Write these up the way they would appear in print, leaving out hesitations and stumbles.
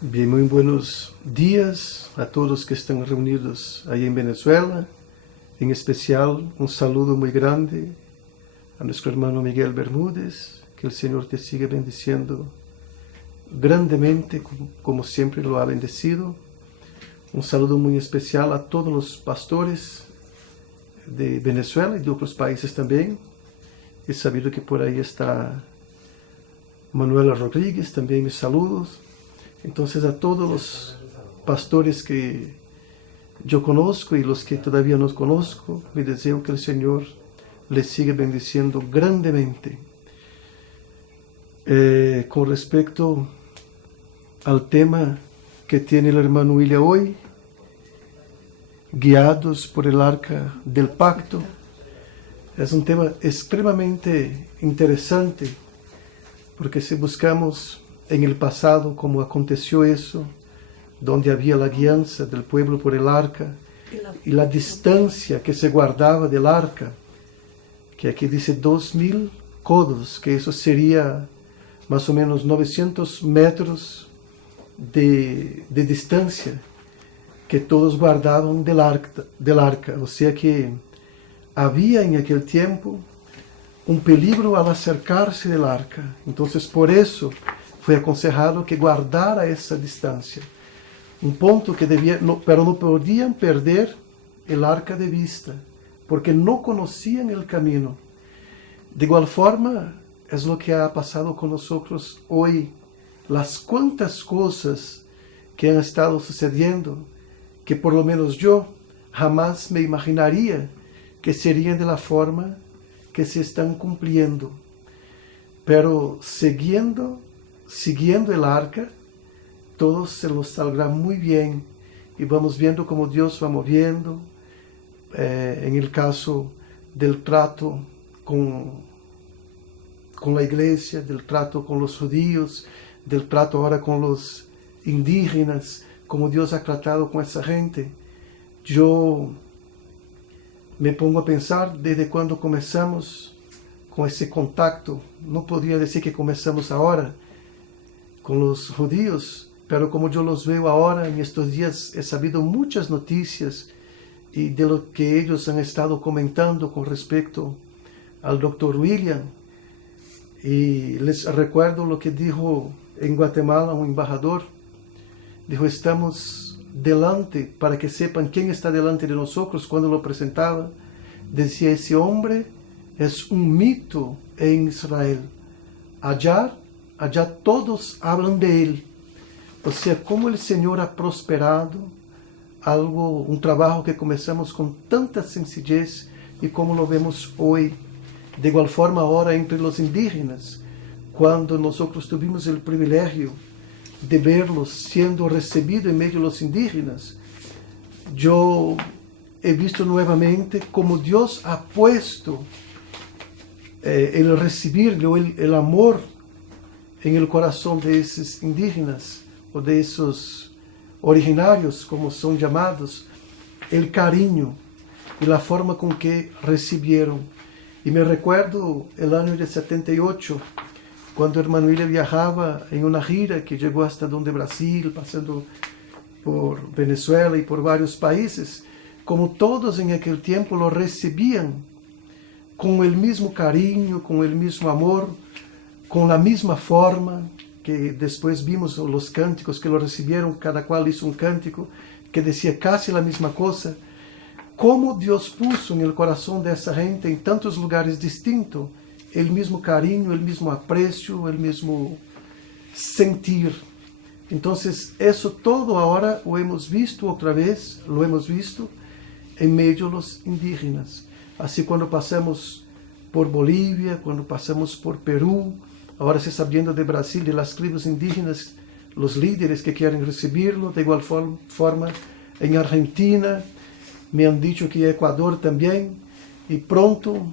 Bien, muy buenos días a todos que están reunidos ahí en Venezuela. En especial, un saludo muy grande a nuestro hermano Miguel Bermúdez. Que el Señor te siga bendiciendo grandemente, como siempre lo ha bendecido. Un saludo muy especial a todos los pastores de Venezuela y de otros países también. He sabido que por ahí está Manuela Rodríguez, también mis saludos. Entonces a todos los pastores que yo conozco y los que todavía no conozco, me deseo que el Señor les siga bendiciendo grandemente. Con respecto al tema que tiene el hermano William hoy, guiados por el arca del pacto, es un tema extremadamente interesante, porque si buscamos en el pasado cómo aconteció eso, donde había la guianza del pueblo por el arca y la distancia que se guardaba del arca, que aquí dice 2000 codos, que eso sería más o menos 900 metros de distancia que todos guardaban del arca. O sea que había en aquel tiempo un peligro al acercarse del arca. Entonces por eso fue aconsejado que guardara esa distancia. Un punto que pero no podían perder el arca de vista, porque no conocían el camino. De igual forma, es lo que ha pasado con nosotros hoy. Las cuantas cosas que han estado sucediendo, que por lo menos yo jamás me imaginaría que serían de la forma que se están cumpliendo. Pero siguiendo el arca, todo se nos saldrá muy bien y vamos viendo cómo Dios va moviendo. En el caso del trato con la iglesia, del trato con los judíos, del trato ahora con los indígenas, como Dios ha tratado con esa gente. Yo me pongo a pensar desde cuando comenzamos con ese contacto. No podría decir que comenzamos ahora con los judíos, pero como yo los veo ahora, en estos días he sabido muchas noticias y de lo que ellos han estado comentando con respecto al Dr. William. Y les recuerdo lo que dijo en Guatemala un embajador. Dijo, estamos delante, para que sepan quién está delante de nosotros. Cuando lo presentaba, decía, ese hombre es un mito en Israel. Allá todos hablan de él. O sea, cómo el Señor ha prosperado un trabajo que comenzamos con tanta sencillez y como lo vemos hoy. De igual forma ahora entre los indígenas, cuando nosotros tuvimos el privilegio de verlos siendo recibidos en medio de los indígenas, yo he visto nuevamente cómo Dios ha puesto el recibirlo, el amor en el corazón de esos indígenas, o de esos originarios, como son llamados, el cariño y la forma con que recibieron. Y me recuerdo el año de 78, cuando hermano William viajaba en una gira que llegó hasta donde Brasil, pasando por Venezuela y por varios países, como todos en aquel tiempo lo recibían con el mismo cariño, con el mismo amor, con la misma forma, que después vimos los cánticos que lo recibieron, cada cual hizo un cántico que decía casi la misma cosa. Cómo Dios puso en el corazón de esa gente en tantos lugares distintos el mismo cariño, el mismo aprecio, el mismo sentir. Entonces eso todo ahora lo hemos visto otra vez, lo hemos visto en medio de los indígenas. Así cuando pasamos por Bolivia, cuando pasamos por Perú, ahora se está viendo de Brasil, de las tribus indígenas, los líderes que quieren recibirlo, de igual forma en Argentina, me han dicho que Ecuador también, y pronto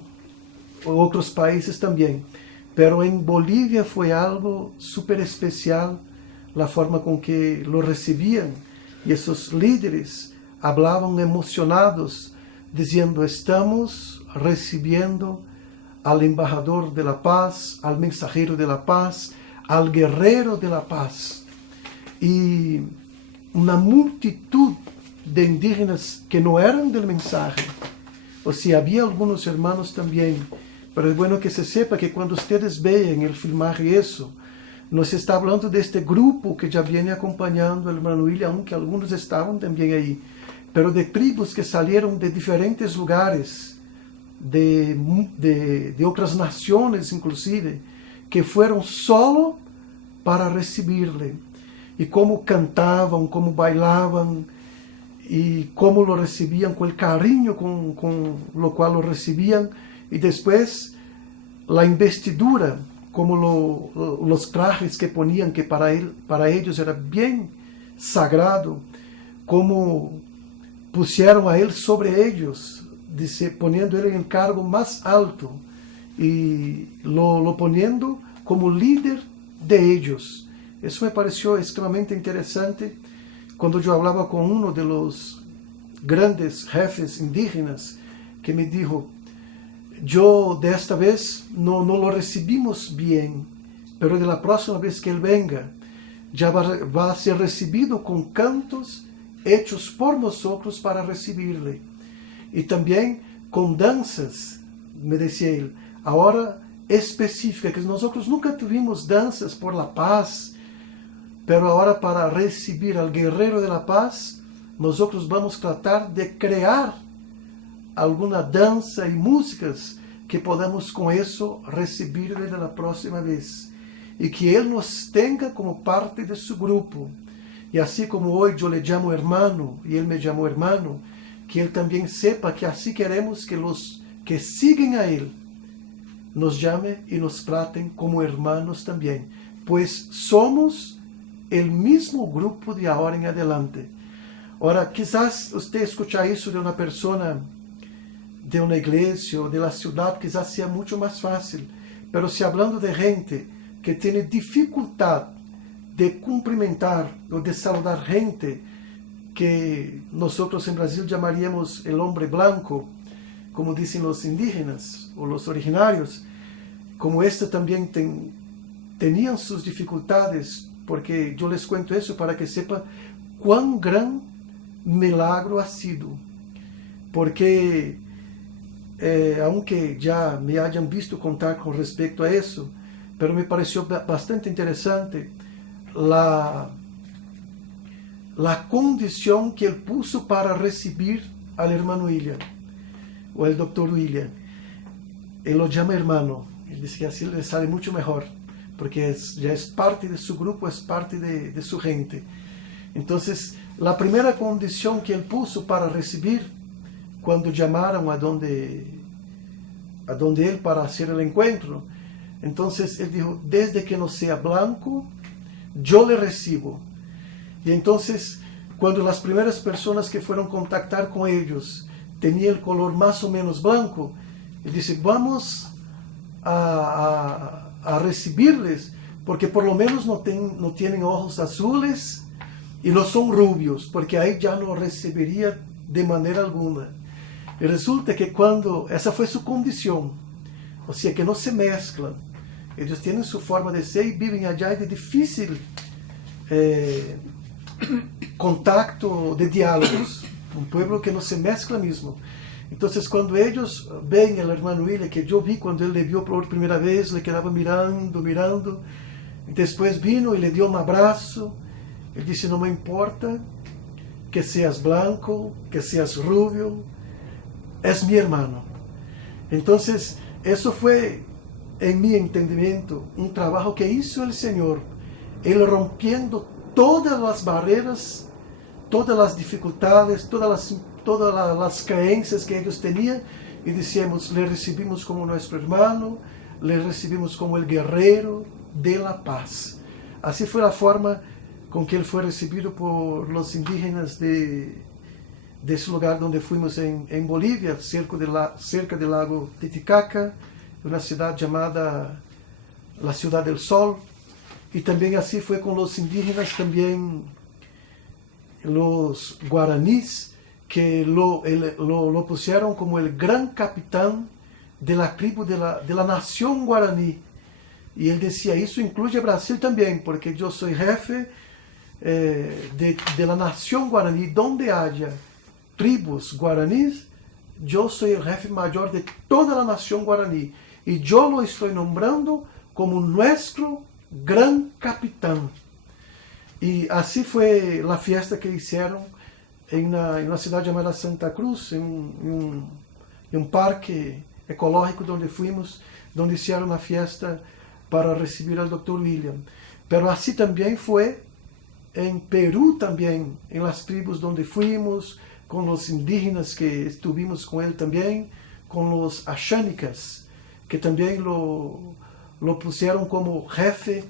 otros países también. Pero en Bolivia fue algo súper especial la forma con que lo recibían. Y esos líderes hablaban emocionados, diciendo, estamos recibiendo al embajador de la paz, al mensajero de la paz, al guerrero de la paz. y una multitud de indígenas que no eran del mensaje. O sea, había algunos hermanos también, pero es bueno que se sepa que cuando ustedes vean el filmaje eso, no se está hablando de este grupo que ya viene acompañando al hermano William, aunque algunos estaban también ahí, pero de tribus que salieron de diferentes lugares, de otras naciones inclusive, que fueron solo para recibirle. Y cómo cantaban, cómo bailaban, y cómo lo recibían, con el cariño con lo cual lo recibían, y después la investidura, como los trajes que ponían, que para ellos era bien sagrado, como pusieron a él sobre ellos, poniendo él en el cargo más alto, y lo poniendo como líder de ellos. Eso me pareció extremadamente interesante. Cuando yo hablaba con uno de los grandes jefes indígenas, que me dijo, yo de esta vez no lo recibimos bien, pero de la próxima vez que él venga, ya va a ser recibido con cantos hechos por nosotros para recibirle. Y también con danzas, me decía él, ahora específicas, que nosotros nunca tuvimos danzas por la paz, pero ahora para recibir al guerrero de la paz, nosotros vamos a tratar de crear alguna danza y músicas que podamos con eso recibirle de la próxima vez. Y que Él nos tenga como parte de su grupo. Y así como hoy yo le llamo hermano y Él me llamó hermano, que Él también sepa que así queremos que los que siguen a Él nos llamen y nos traten como hermanos también. Pues somos el mismo grupo de ahora en adelante. Ahora, quizás usted escuchar eso de una persona de una iglesia o de la ciudad, quizás sea mucho más fácil. Pero si hablando de gente que tiene dificultad de cumprimentar o de saludar gente que nosotros en Brasil llamaríamos el hombre blanco, como dicen los indígenas o los originarios, como este también tenían sus dificultades, porque yo les cuento eso para que sepa cuán gran milagro ha sido. Porque aunque ya me hayan visto contar con respecto a eso, pero me pareció bastante interesante la condición que él puso para recibir al hermano William, o el doctor William. Él lo llama hermano, él dice que así le sale mucho mejor, porque ya es parte de su grupo, es parte de su gente. Entonces, la primera condición que él puso para recibir, cuando llamaron a donde él para hacer el encuentro, entonces él dijo, desde que no sea blanco, yo le recibo. Y entonces, cuando las primeras personas que fueron a contactar con ellos tenían el color más o menos blanco, él dice, vamos a recibirles, porque por lo menos no tienen ojos azules y no son rubios, porque ahí ya no recibiría de manera alguna. Y resulta que cuando esa fue su condición, o sea que no se mezclan, ellos tienen su forma de ser y viven allá de difícil contacto de diálogos, un pueblo que no se mezcla mismo. Entonces cuando ellos ven al hermano William, que yo vi cuando él le vio por primera vez, le quedaba mirando, y después vino y le dio un abrazo, él dice, no me importa que seas blanco, que seas rubio, es mi hermano. Entonces eso fue, en mi entendimiento, un trabajo que hizo el Señor, Él rompiendo todas las barreras, todas las dificultades, todas las creencias que ellos tenían, y decíamos, le recibimos como nuestro hermano, le recibimos como el guerrero de la paz. Así fue la forma con que él fue recibido por los indígenas de ese lugar donde fuimos en Bolivia, cerca del lago Titicaca, una ciudad llamada la Ciudad del Sol. Y también así fue con los indígenas, también los guaraníes, que lo pusieron como el gran capitán de la tribu de la nación guaraní. Y él decía, eso incluye Brasil también, porque yo soy jefe de la nación guaraní, donde haya tribus guaraníes, yo soy el jefe mayor de toda la nación guaraní y yo lo estoy nombrando como nuestro gran capitán. Y así fue la fiesta que hicieron en una ciudad llamada Santa Cruz, en un parque ecológico donde fuimos, donde hicieron una fiesta para recibir al Dr. William. Pero así también fue en Perú también, en las tribus donde fuimos, con los indígenas que estuvimos con él también, con los ashánicas, que también lo pusieron como jefe,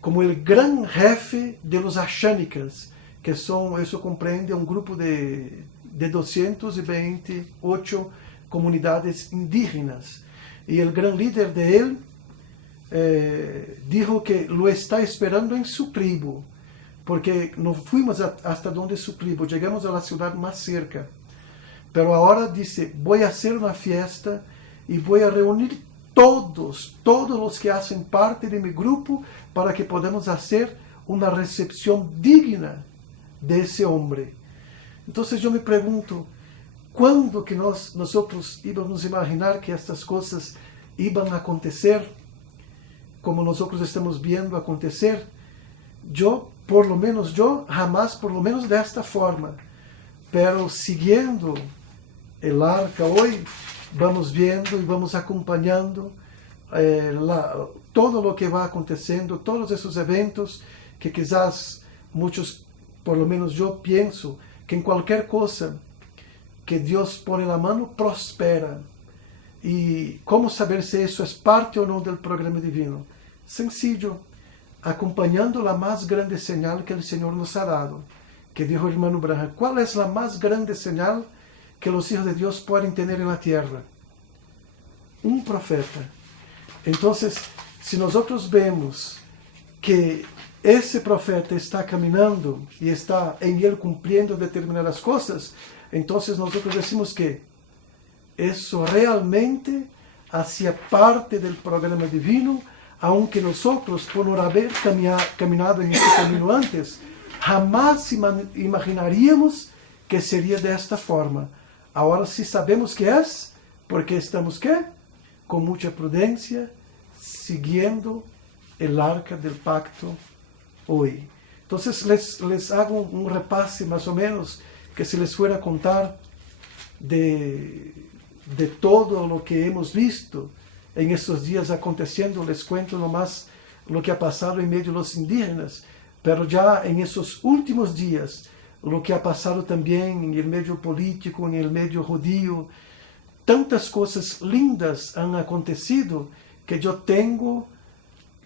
como el gran jefe de los ashánicas, que son, eso comprende un grupo de 228 comunidades indígenas. Y el gran líder de él dijo que lo está esperando en su tribu, porque no fuimos hasta donde su tribu, llegamos a la ciudad más cerca. Pero ahora dice, voy a hacer una fiesta y voy a reunir todos los que hacen parte de mi grupo para que podamos hacer una recepción digna de ese hombre. Entonces yo me pregunto, ¿cuándo que nosotros íbamos a imaginar que estas cosas iban a acontecer como nosotros estamos viendo acontecer? Por lo menos yo, jamás, por lo menos de esta forma. Pero siguiendo el arca hoy, vamos viendo y vamos acompañando todo lo que va aconteciendo, todos esos eventos que quizás muchos, por lo menos yo pienso, que en cualquier cosa que Dios pone la mano, prospera. ¿Y cómo saber si eso es parte o no del programa divino? Sencillo, acompañando la más grande señal que el Señor nos ha dado, que dijo el hermano Branham. ¿Cuál es la más grande señal que los hijos de Dios pueden tener en la tierra? Un profeta. Entonces, si nosotros vemos que ese profeta está caminando y está en él cumpliendo determinadas cosas, entonces nosotros decimos que eso realmente hacía parte del programa divino, aunque nosotros, por no haber caminado en este camino antes, jamás imaginaríamos que sería de esta forma. Ahora sí sabemos que es, porque estamos ¿qué? Con mucha prudencia, siguiendo el arca del pacto hoy. Entonces les hago un repase más o menos, que si les fuera a contar de todo lo que hemos visto en estos días aconteciendo, les cuento nomás lo que ha pasado en medio de los indígenas, pero ya en esos últimos días, lo que ha pasado también en el medio político, en el medio judío, tantas cosas lindas han acontecido que yo tengo,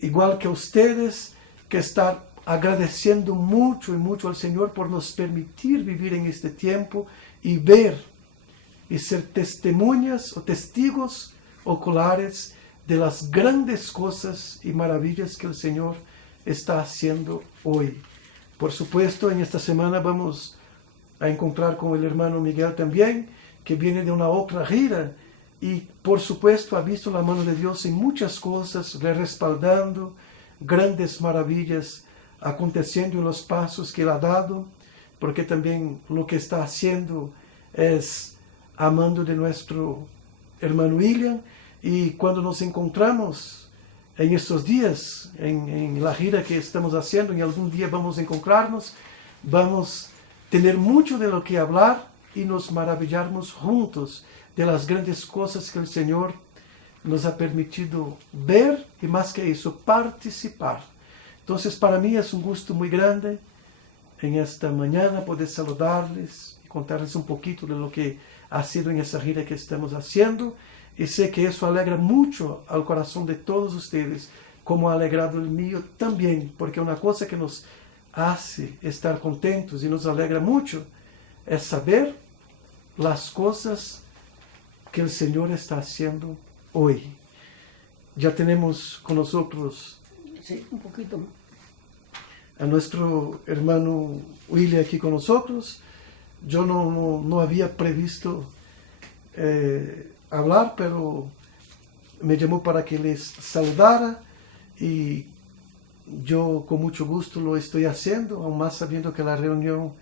igual que ustedes, que estar agradeciendo mucho y mucho al Señor por nos permitir vivir en este tiempo y ver y ser testemunhas o testigos oculares de las grandes cosas y maravillas que el Señor está haciendo hoy. Por supuesto, en esta semana vamos a encontrar con el hermano Miguel también, que viene de una otra gira y por supuesto ha visto la mano de Dios en muchas cosas, le respaldando, grandes maravillas aconteciendo en los pasos que él ha dado, porque también lo que está haciendo es amando de nuestro hermano William. Y cuando nos encontramos en estos días, en la gira que estamos haciendo, y algún día vamos a encontrarnos, vamos a tener mucho de lo que hablar y nos maravillarnos juntos de las grandes cosas que el Señor nos ha permitido ver y más que eso, participar. Entonces para mí es un gusto muy grande en esta mañana poder saludarles y contarles un poquito de lo que ha sido en esa gira que estamos haciendo. Y sé que eso alegra mucho al corazón de todos ustedes, como ha alegrado el mío también, porque una cosa que nos hace estar contentos y nos alegra mucho es saber las cosas que el Señor está haciendo hoy. Ya tenemos con nosotros Sí, un poquito. a nuestro hermano William aquí con nosotros. Yo no había previsto hablar, pero me llamó para que les saludara y yo con mucho gusto lo estoy haciendo, aún más sabiendo que la reunión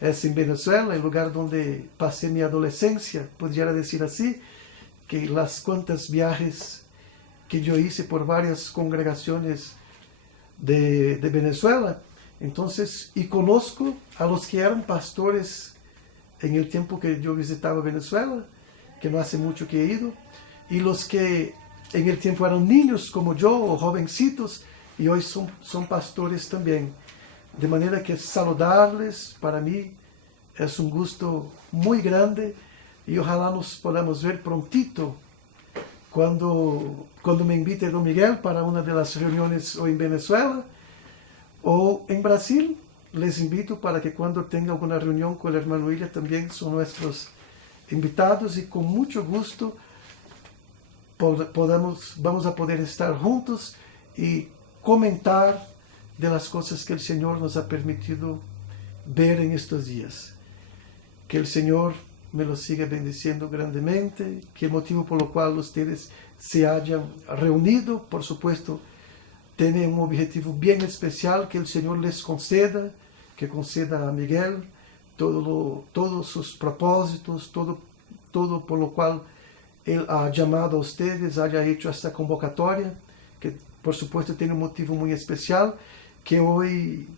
es en Venezuela, el lugar donde pasé mi adolescencia, podría decir así, que las cuantas viajes que yo hice por varias congregaciones de Venezuela. Entonces, y conozco a los que eran pastores en el tiempo que yo visitaba Venezuela, que no hace mucho que he ido, y los que en el tiempo eran niños como yo, o jovencitos, y hoy son pastores también. De manera que saludarles para mí es un gusto muy grande, y ojalá nos podamos ver prontito cuando me invite Don Miguel para una de las reuniones o en Venezuela o en Brasil. Les invito para que cuando tenga alguna reunión con el hermano William también son nuestros invitados, y con mucho gusto vamos a poder estar juntos y comentar de las cosas que el Señor nos ha permitido ver en estos días. Que el Señor me lo siga bendiciendo grandemente, que el motivo por el cual ustedes se hayan reunido, por supuesto, tiene un objetivo bien especial, que el Señor les conceda, que conceda a Miguel todos sus propósitos, todo por lo cual Él ha llamado a ustedes, haya hecho esta convocatoria, que por supuesto tiene un motivo muy especial, que hoy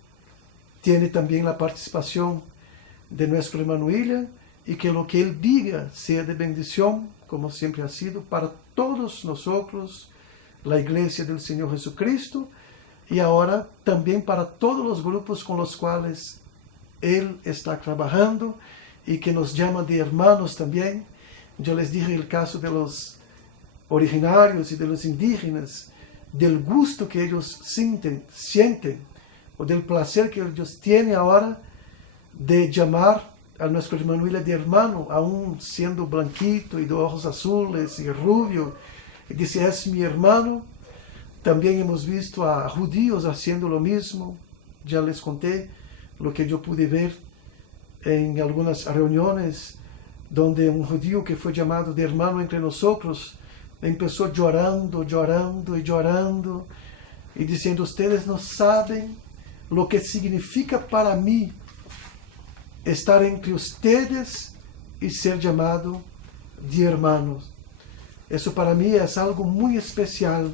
tiene también la participación de nuestro hermano William, y que lo que Él diga sea de bendición, como siempre ha sido, para todos nosotros, la Iglesia del Señor Jesucristo, y ahora también para todos los grupos con los cuales Él está trabajando y que nos llama de hermanos también. Yo les dije el caso de los originarios y de los indígenas, del gusto que ellos sienten, o del placer que ellos tienen ahora de llamar a nuestro hermano William de hermano, aún siendo blanquito y de ojos azules y rubio, y dice, es mi hermano. También hemos visto a judíos haciendo lo mismo. Ya les conté lo que yo pude ver en algunas reuniones, donde un judío que fue llamado de hermano entre nosotros, empezó llorando, llorando y llorando, y diciendo, ustedes no saben lo que significa para mí estar entre ustedes y ser llamado de hermanos. Eso para mí es algo muy especial,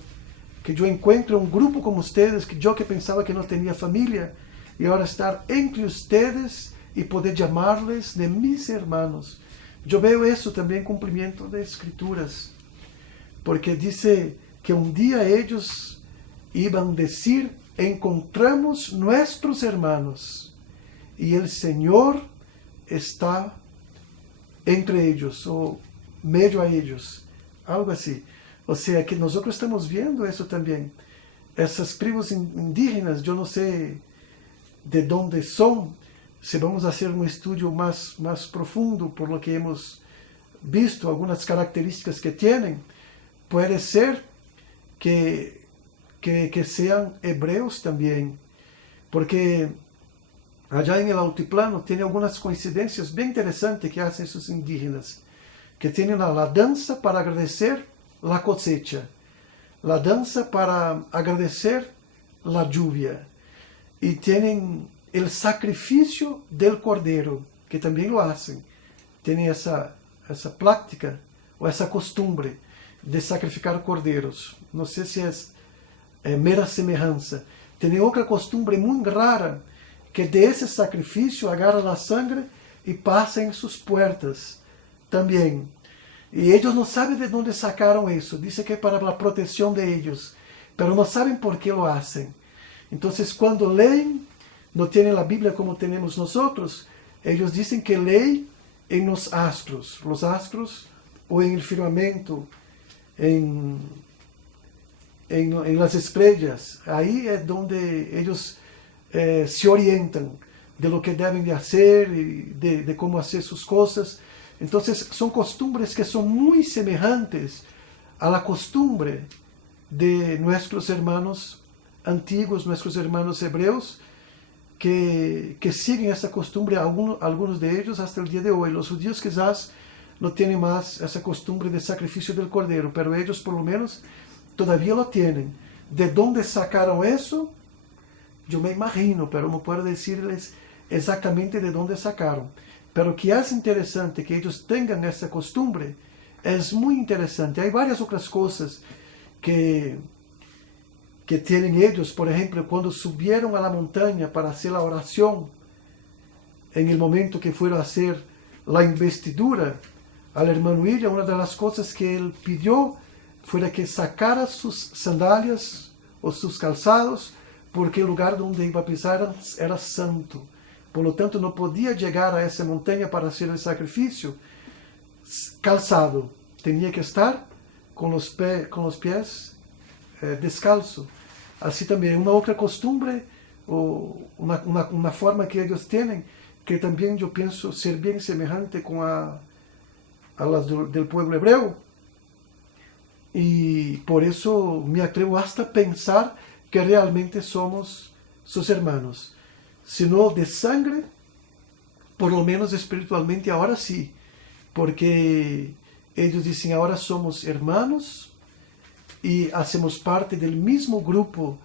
que yo encuentre un grupo como ustedes, que yo que pensaba que no tenía familia, y ahora estar entre ustedes y poder llamarles de mis hermanos. Yo veo eso también cumplimiento de Escrituras, porque dice que un día ellos iban a decir, encontramos nuestros hermanos, y el Señor está entre ellos, o medio a ellos, algo así. O sea que nosotros estamos viendo eso también. Esas tribus indígenas, yo no sé de dónde son, si vamos a hacer un estudio más profundo por lo que hemos visto, algunas características que tienen, puede ser que sean hebreos también, porque allá en el altiplano tiene algunas coincidencias bien interesantes que hacen esos indígenas, que tienen la danza para agradecer la cosecha, la danza para agradecer la lluvia, y tienen el sacrificio del cordero, que también lo hacen. Tienen esa práctica o esa costumbre de sacrificar corderos. No sé si es mera semejanza. Tienen otra costumbre muy rara, que de ese sacrificio agarra la sangre y pasa en sus puertas también. Y ellos no saben de dónde sacaron eso. Dice que es para la protección de ellos, pero no saben por qué lo hacen. Entonces cuando leen, no tienen la Biblia como tenemos nosotros, ellos dicen que leen en los astros o en el firmamento, en las estrellas. Ahí es donde ellos se orientan de lo que deben de hacer y de cómo hacer sus cosas. Entonces son costumbres que son muy semejantes a la costumbre de nuestros hermanos antiguos, nuestros hermanos hebreos, que siguen esa costumbre, algunos de ellos hasta el día de hoy. Los judíos quizás no tienen más esa costumbre de sacrificio del cordero, pero ellos por lo menos todavía lo tienen. ¿De dónde sacaron eso? yo me imagino, pero no puedo decirles exactamente de dónde sacaron. Pero que es interesante que ellos tengan esa costumbre, es muy interesante. Hay varias otras cosas que tienen ellos. Por ejemplo, cuando subieron a la montaña para hacer la oración, en el momento que fueron a hacer la investidura al hermano William, una de las cosas que él pidió fue que sacara sus sandalias o sus calzados, porque el lugar donde iba a pisar era santo. Por lo tanto, no podía llegar a esa montaña para hacer el sacrificio calzado. Tenía que estar con los pies descalzo. Así también, una otra costumbre o una forma que ellos tienen, que también yo pienso ser bien semejante con a las del pueblo hebreo. Y por eso me atrevo hasta pensar que realmente somos sus hermanos. Si no de sangre, por lo menos espiritualmente ahora sí. Porque ellos dicen ahora somos hermanos y hacemos parte del mismo grupo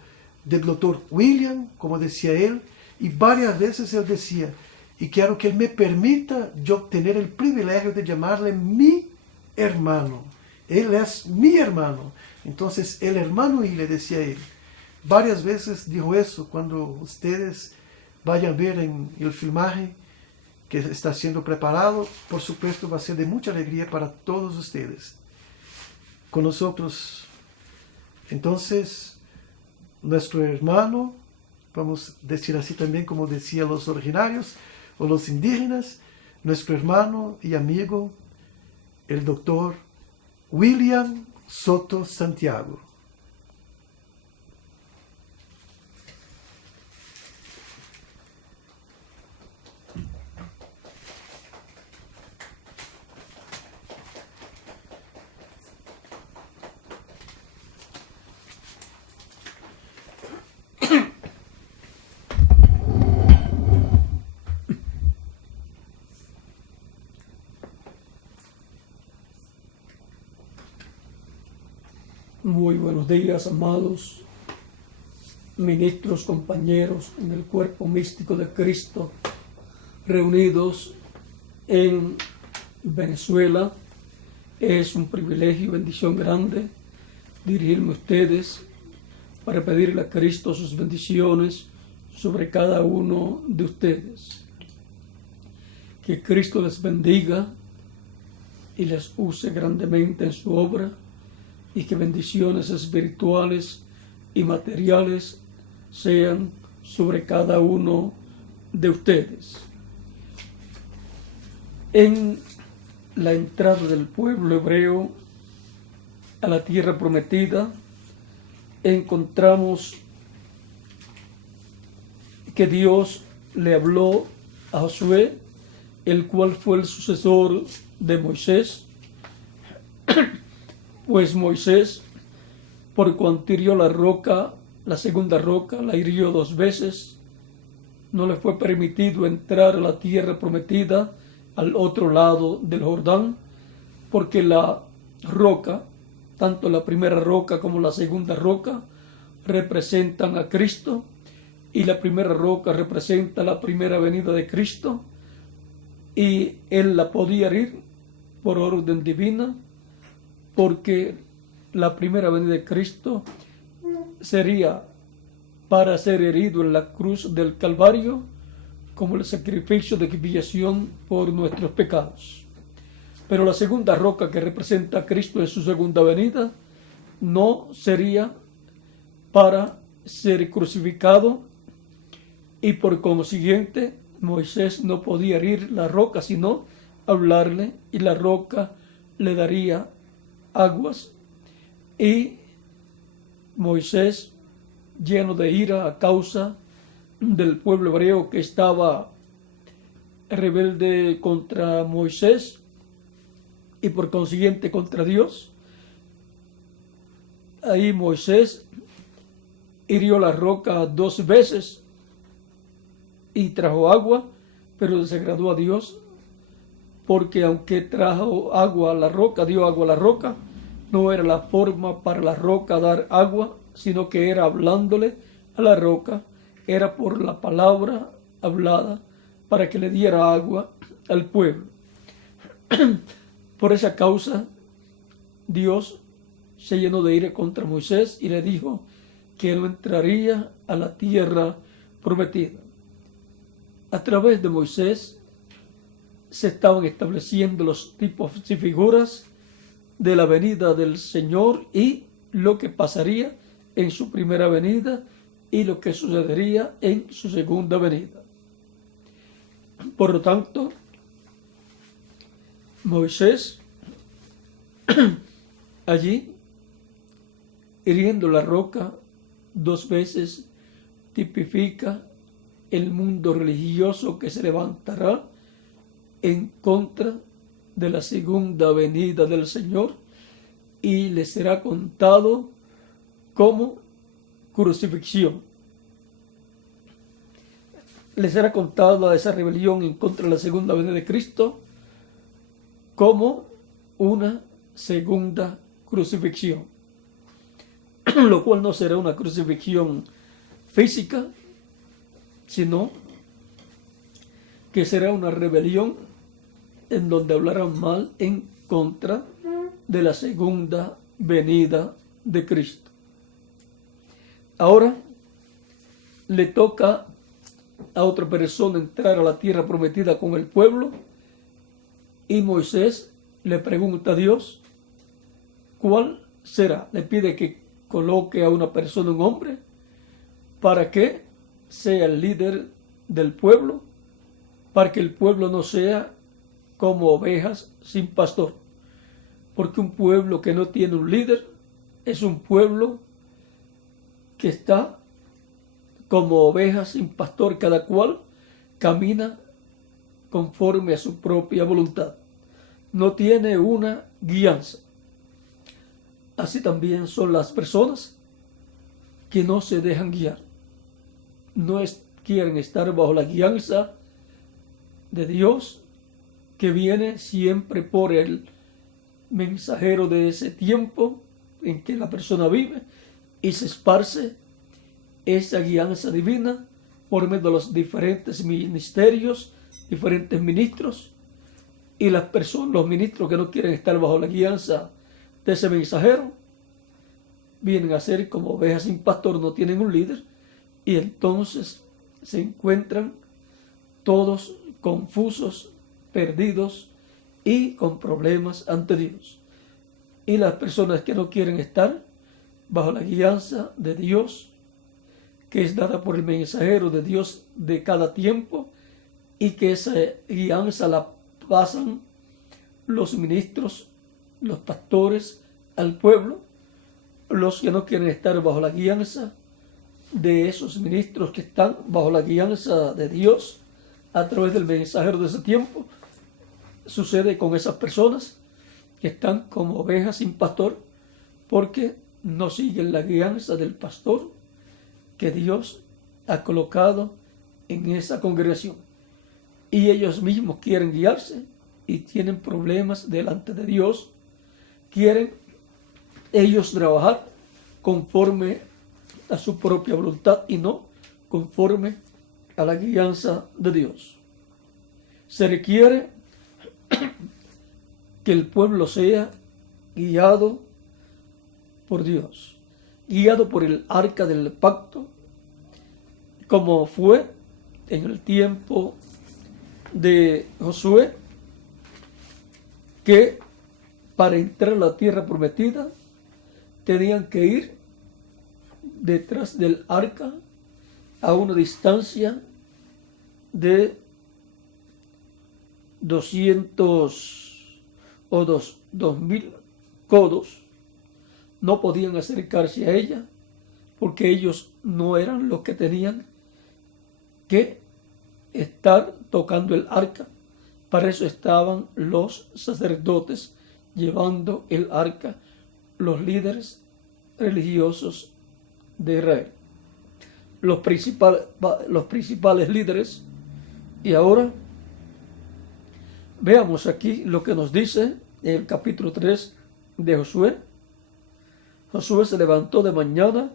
del doctor William, como decía él, y varias veces él decía, y quiero que él me permita yo tener el privilegio de llamarle mi hermano. Él es mi hermano. Entonces, el hermano, y le decía él, varias veces dijo eso. Cuando ustedes vayan a ver en el filmaje que está siendo preparado, por supuesto va a ser de mucha alegría para todos ustedes. Con nosotros, entonces, nuestro hermano, vamos a decir así también como decían los originarios o los indígenas, nuestro hermano y amigo, el doctor William Soto Santiago. Muy buenos días, amados ministros, compañeros en el cuerpo místico de Cristo, reunidos en Venezuela. Es un privilegio y bendición grande dirigirme a ustedes para pedirle a Cristo sus bendiciones sobre cada uno de ustedes. Que Cristo les bendiga y les use grandemente en su obra, y que bendiciones espirituales y materiales sean sobre cada uno de ustedes. En la entrada del pueblo hebreo a la tierra prometida, encontramos que Dios le habló a Josué, el cual fue el sucesor de Moisés. Pues Moisés, por cuanto hirió la roca, la segunda roca, la hirió 2 veces, no le fue permitido entrar a la tierra prometida al otro lado del Jordán, porque la roca, tanto la primera roca como la segunda roca, representan a Cristo, y la primera roca representa la primera venida de Cristo, y él la podía herir por orden divina, porque la primera venida de Cristo sería para ser herido en la cruz del Calvario como el sacrificio de expiación por nuestros pecados. Pero la segunda roca que representa a Cristo en su segunda venida no sería para ser crucificado, y por consiguiente Moisés no podía herir la roca, sino hablarle, y la roca le daría aguas. Y Moisés, lleno de ira a causa del pueblo hebreo que estaba rebelde contra Moisés y por consiguiente contra Dios, ahí Moisés hirió la roca 2 veces y trajo agua, pero desagradó a Dios, porque aunque trajo agua a la roca, dio agua a la roca, no era la forma para la roca dar agua, sino que era hablándole a la roca, era por la palabra hablada para que le diera agua al pueblo. Por esa causa, Dios se llenó de ira contra Moisés y le dijo que no entraría a la tierra prometida. A través de Moisés se estaban estableciendo los tipos y figuras de la venida del Señor y lo que pasaría en su primera venida y lo que sucedería en su segunda venida. Por lo tanto, Moisés allí, hiriendo la roca 2 veces, tipifica el mundo religioso que se levantará en contra de la segunda venida del Señor y le será contado como crucifixión. Le será contado a esa rebelión en contra de la segunda venida de Cristo como una segunda crucifixión, lo cual no será una crucifixión física, sino que será una rebelión en donde hablarán mal en contra de la segunda venida de Cristo. Ahora le toca a otra persona entrar a la tierra prometida con el pueblo y Moisés le pregunta a Dios cuál será. Le pide que coloque a una persona, un hombre, para que sea el líder del pueblo, para que el pueblo no sea como ovejas sin pastor. Porque un pueblo que no tiene un líder es un pueblo que está como ovejas sin pastor, cada cual camina conforme a su propia voluntad. No tiene una guianza. Así también son las personas que no se dejan guiar. Quieren estar bajo la guianza de Dios, que viene siempre por el mensajero de ese tiempo en que la persona vive, y se esparce esa guianza divina por medio de los diferentes ministerios, diferentes ministros, y las personas, los ministros que no quieren estar bajo la guianza de ese mensajero, vienen a ser como ovejas sin pastor, no tienen un líder, y entonces se encuentran todos confusos, perdidos y con problemas ante Dios. Y las personas que no quieren estar bajo la guianza de Dios, que es dada por el mensajero de Dios de cada tiempo, y que esa guianza la pasan los ministros, los pastores al pueblo. Los que no quieren estar bajo la guianza de esos ministros que están bajo la guianza de Dios a través del mensajero de ese tiempo, sucede con esas personas que están como ovejas sin pastor, porque no siguen la guianza del pastor que Dios ha colocado en esa congregación. Y ellos mismos quieren guiarse y tienen problemas delante de Dios. Quieren ellos trabajar conforme a su propia voluntad y no conforme a la guianza de Dios. Se requiere que el pueblo sea guiado por Dios, guiado por el arca del pacto, como fue en el tiempo de Josué, que para entrar a la tierra prometida tenían que ir detrás del arca a una distancia de 200 o 2000 codos. No podían acercarse a ella porque ellos no eran los que tenían que estar tocando el arca. Para eso estaban los sacerdotes llevando el arca, los líderes religiosos de Israel, los principales líderes. Y ahora veamos aquí lo que nos dice en el capítulo 3 de Josué. Josué se levantó de mañana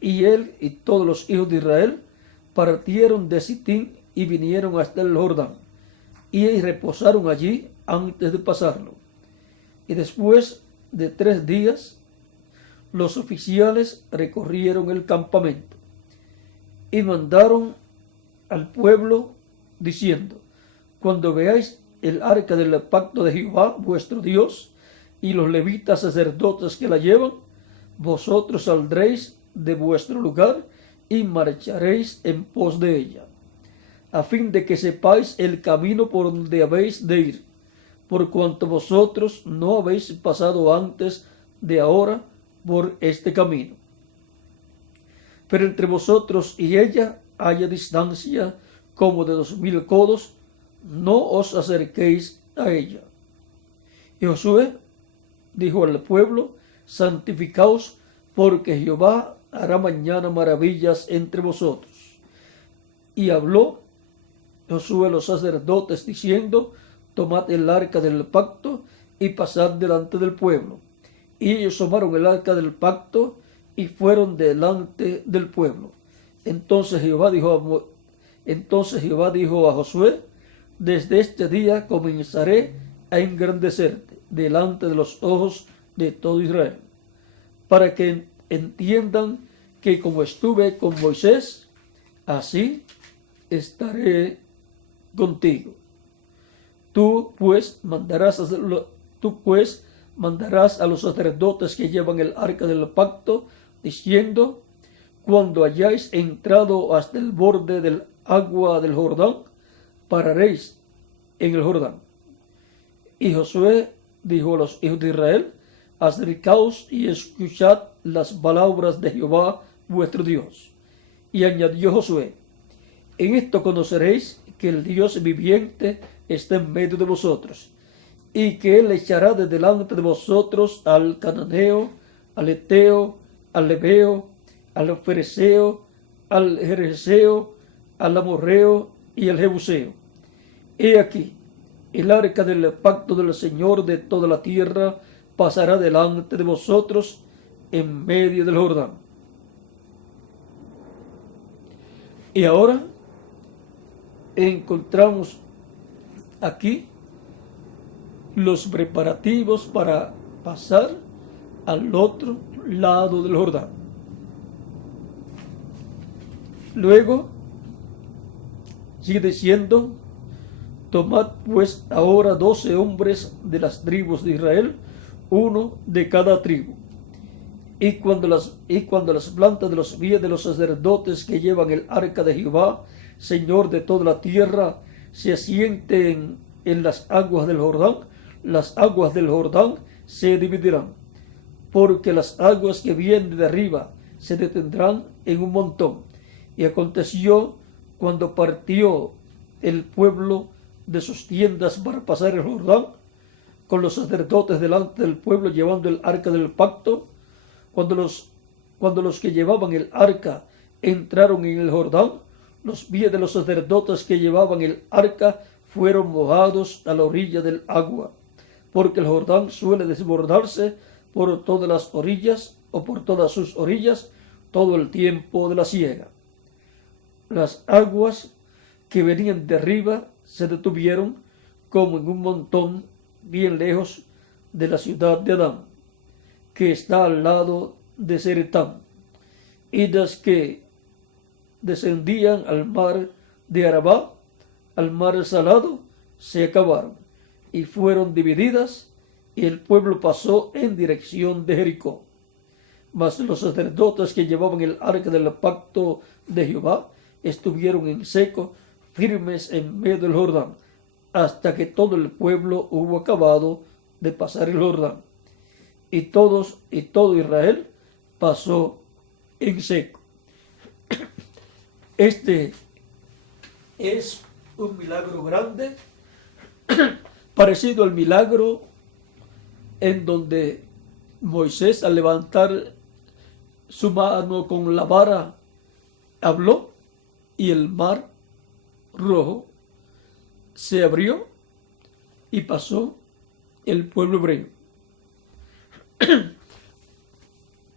y él y todos los hijos de Israel partieron de Sitín y vinieron hasta el Jordán, y reposaron allí antes de pasarlo. Y después de 3 días, los oficiales recorrieron el campamento y mandaron al pueblo diciendo: cuando veáis el arca del pacto de Jehová vuestro Dios y los levitas sacerdotes que la llevan, vosotros saldréis de vuestro lugar y marcharéis en pos de ella, a fin de que sepáis el camino por donde habéis de ir, por cuanto vosotros no habéis pasado antes de ahora por este camino. Pero entre vosotros y ella haya distancia como de 2000 codos, no os acerquéis a ella. Y Josué dijo al pueblo: santificaos, porque Jehová hará mañana maravillas entre vosotros. Y habló Josué a los sacerdotes diciendo: tomad el arca del pacto y pasad delante del pueblo. Y ellos tomaron el arca del pacto y fueron delante del pueblo. Entonces Jehová dijo a Josué: desde este día comenzaré a engrandecerte delante de los ojos de todo Israel, para que entiendan que como estuve con Moisés, así estaré contigo. Tú pues mandarás a los sacerdotes que llevan el arca del pacto, diciendo: cuando hayáis entrado hasta el borde del agua del Jordán, pararéis en el Jordán. Y Josué dijo a los hijos de Israel: acercaos y escuchad las palabras de Jehová vuestro Dios. Y añadió Josué: en esto conoceréis que el Dios viviente está en medio de vosotros, y que él echará de delante de vosotros al cananeo, al eteo, al leveo, al fereceo, al jerjeseo, al amorreo y al jebuseo. He aquí, el arca del pacto del Señor de toda la tierra pasará delante de vosotros en medio del Jordán. Y ahora encontramos aquí los preparativos para pasar al otro lado del Jordán. Luego sigue diciendo: tomad pues ahora 12 hombres de las tribus de Israel, uno de cada tribu. Y cuando las plantas de los pies de los sacerdotes que llevan el arca de Jehová, Señor de toda la tierra, se asienten en las aguas del Jordán, las aguas del Jordán se dividirán, porque las aguas que vienen de arriba se detendrán en un montón. Y aconteció, cuando partió el pueblo de sus tiendas para pasar el Jordán, con los sacerdotes delante del pueblo llevando el arca del pacto, cuando los que llevaban el arca entraron en el Jordán, los pies de los sacerdotes que llevaban el arca fueron mojados a la orilla del agua, porque el Jordán suele desbordarse por todas las orillas o por todas sus orillas todo el tiempo de la siega. Las aguas que venían de arriba se detuvieron como en un montón bien lejos de la ciudad de Adán, que está al lado de Zeretán, y las que descendían al mar de Arabá, al mar salado, se acabaron y fueron divididas, y el pueblo pasó en dirección de Jericó. Mas los sacerdotes que llevaban el arca del pacto de Jehová estuvieron en seco, firmes en medio del Jordán, hasta que todo el pueblo hubo acabado de pasar el Jordán. Y todo Israel pasó en seco. Este es un milagro grande, parecido al milagro en donde Moisés, al levantar su mano con la vara, habló y el mar rojo se abrió y pasó el pueblo hebreo.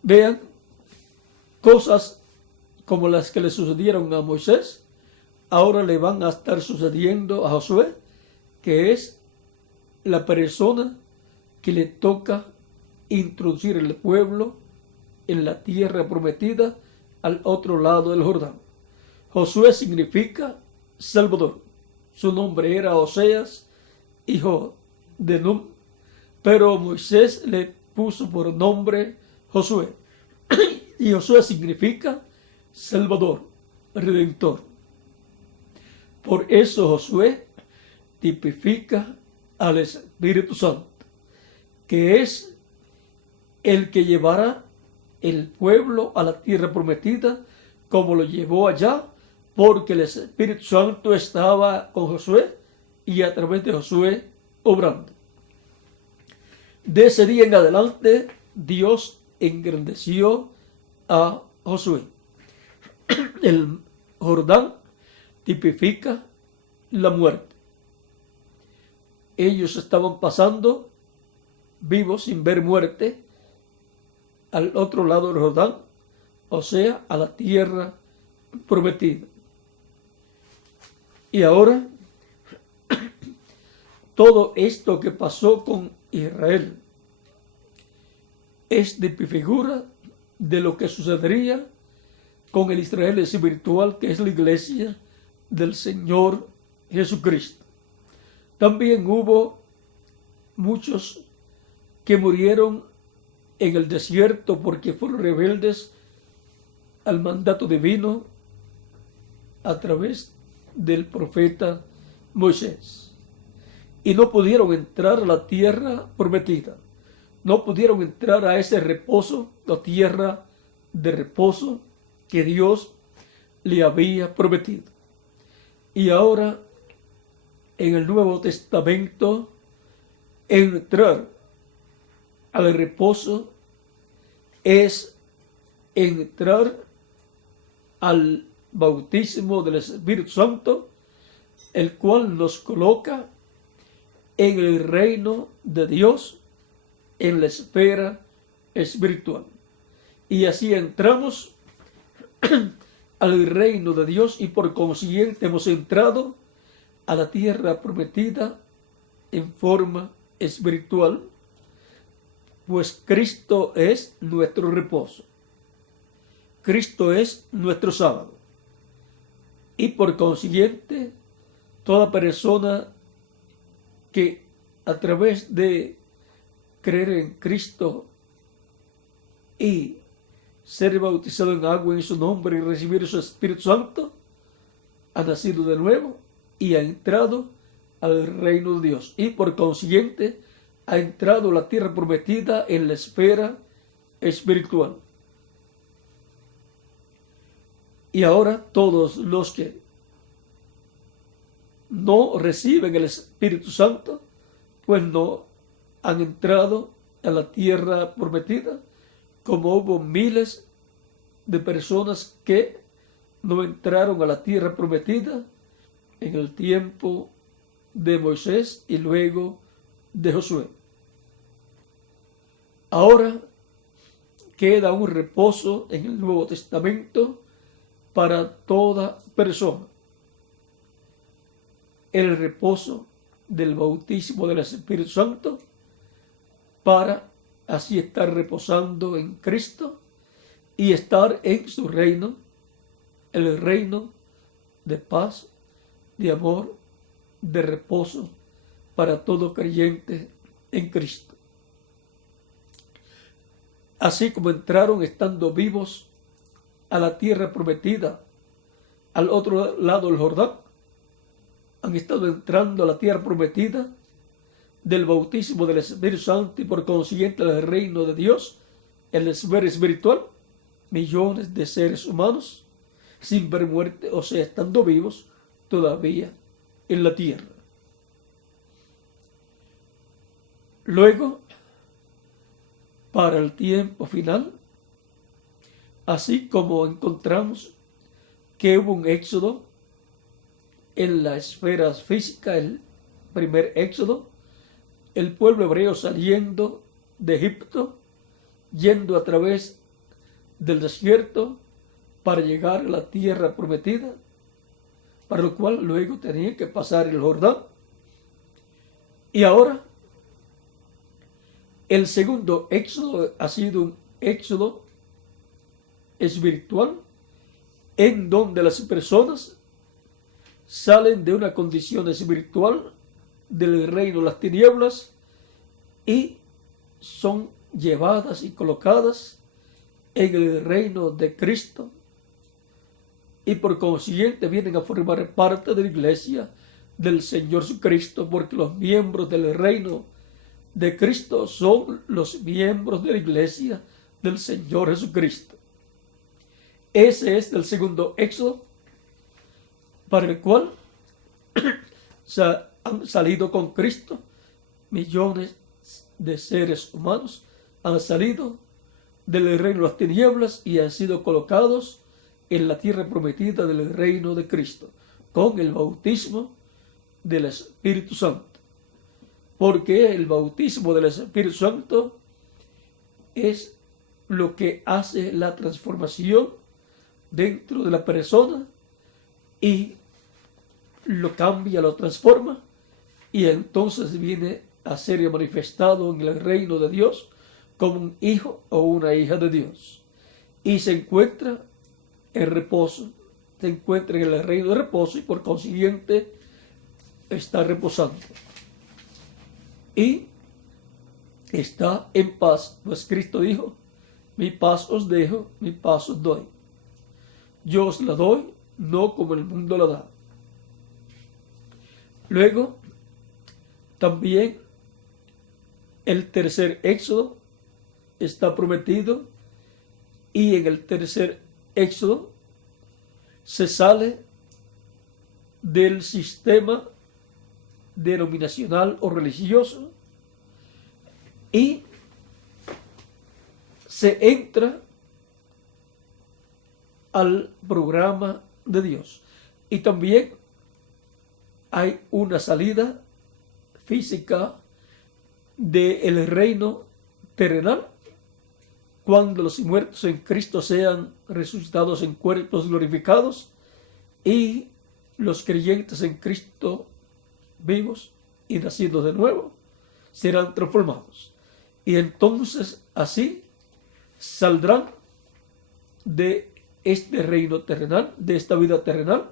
Vean cosas como las que le sucedieron a Moisés, ahora le van a estar sucediendo a Josué, que es la persona que le toca introducir el pueblo en la tierra prometida al otro lado del Jordán. Josué significa Salvador. Su nombre era Oseas, hijo de Nun, pero Moisés le puso por nombre Josué. Y Josué significa Salvador, Redentor. Por eso Josué tipifica al Espíritu Santo, que es el que llevará el pueblo a la tierra prometida como lo llevó allá, porque el Espíritu Santo estaba con Josué y a través de Josué obrando. De ese día en adelante, Dios engrandeció a Josué. El Jordán tipifica la muerte. Ellos estaban pasando vivos sin ver muerte al otro lado del Jordán, o sea, a la tierra prometida. Y ahora, todo esto que pasó con Israel es de figura de lo que sucedería con el Israel espiritual, que es la iglesia del Señor Jesucristo. También hubo muchos que murieron en el desierto porque fueron rebeldes al mandato divino a través del profeta Moisés. Y no pudieron entrar a la tierra prometida. No pudieron entrar a ese reposo, la tierra de reposo que Dios le había prometido. Y ahora, en el Nuevo Testamento, entrar al reposo es entrar al bautismo del Espíritu Santo, el cual nos coloca en el reino de Dios, en la esfera espiritual. Y así entramos al reino de Dios y por consiguiente hemos entrado a la tierra prometida en forma espiritual, pues Cristo es nuestro reposo. Cristo es nuestro sábado. Y por consiguiente, toda persona que a través de creer en Cristo y ser bautizado en agua en su nombre y recibir su Espíritu Santo, ha nacido de nuevo y ha entrado al reino de Dios. Y por consiguiente, ha entrado a la tierra prometida en la esfera espiritual. Y ahora todos los que no reciben el Espíritu Santo, pues no han entrado a la tierra prometida, como hubo miles de personas que no entraron a la tierra prometida en el tiempo de Moisés y luego de Josué. Ahora queda un reposo en el Nuevo Testamento para toda persona. El reposo del bautismo del Espíritu Santo, para así estar reposando en Cristo y estar en su reino, el reino de paz, de amor, de reposo para todo creyente en Cristo. Así como entraron estando vivos a la tierra prometida, al otro lado del Jordán, han estado entrando a la tierra prometida del bautismo del Espíritu Santo y por consiguiente al reino de Dios, en la esfera espiritual, millones de seres humanos sin ver muerte, o sea, estando vivos todavía en la tierra. Luego, para el tiempo final, así como encontramos que hubo un éxodo en la esfera física, el primer éxodo, el pueblo hebreo saliendo de Egipto, yendo a través del desierto para llegar a la tierra prometida, para lo cual luego tenían que pasar el Jordán. Y ahora, el segundo éxodo ha sido un éxodo espiritual, en donde las personas salen de una condición espiritual del reino de las tinieblas y son llevadas y colocadas en el reino de Cristo, y por consiguiente vienen a formar parte de la iglesia del Señor Jesucristo, porque los miembros del reino de Cristo son los miembros de la iglesia del Señor Jesucristo. Ese es el segundo éxodo, para el cual han salido con Cristo millones de seres humanos, han salido del reino de las tinieblas y han sido colocados en la tierra prometida del reino de Cristo, con el bautismo del Espíritu Santo. Porque el bautismo del Espíritu Santo es lo que hace la transformación dentro de la persona y lo cambia, lo transforma, y entonces viene a ser manifestado en el reino de Dios como un hijo o una hija de Dios, y se encuentra en reposo, se encuentra en el reino de reposo, y por consiguiente está reposando y está en paz, pues Cristo dijo: mi paz os dejo, mi paz os doy. Yo os la doy, no como el mundo la da. Luego, también el tercer éxodo está prometido, y en el tercer éxodo se sale del sistema denominacional o religioso y se entra al programa de Dios. Y también hay una salida física del reino terrenal, cuando los muertos en Cristo sean resucitados en cuerpos glorificados y los creyentes en Cristo vivos y nacidos de nuevo serán transformados, y entonces así saldrán de este reino terrenal, de esta vida terrenal,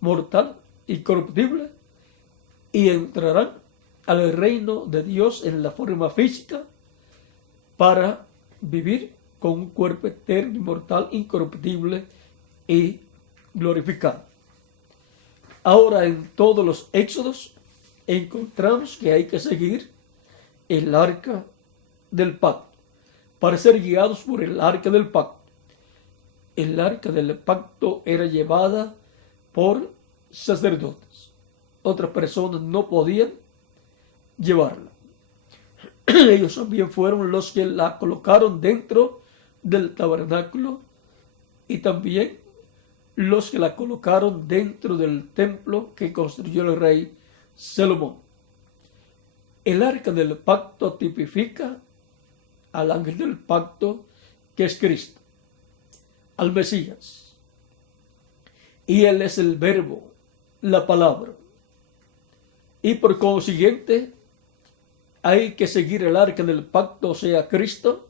mortal y corruptible, y entrarán al reino de Dios en la forma física para vivir con un cuerpo eterno, inmortal, incorruptible y glorificado. Ahora, en todos los éxodos encontramos que hay que seguir el arca del pacto para ser guiados por el arca del pacto. El arca del pacto era llevada por sacerdotes. Otras personas no podían llevarla. Ellos también fueron los que la colocaron dentro del tabernáculo, y también los que la colocaron dentro del templo que construyó el rey Salomón. El arca del pacto tipifica al ángel del pacto, que es Cristo, al Mesías. Y él es el verbo, la palabra. Y por consiguiente, hay que seguir el arca del pacto, o sea, Cristo,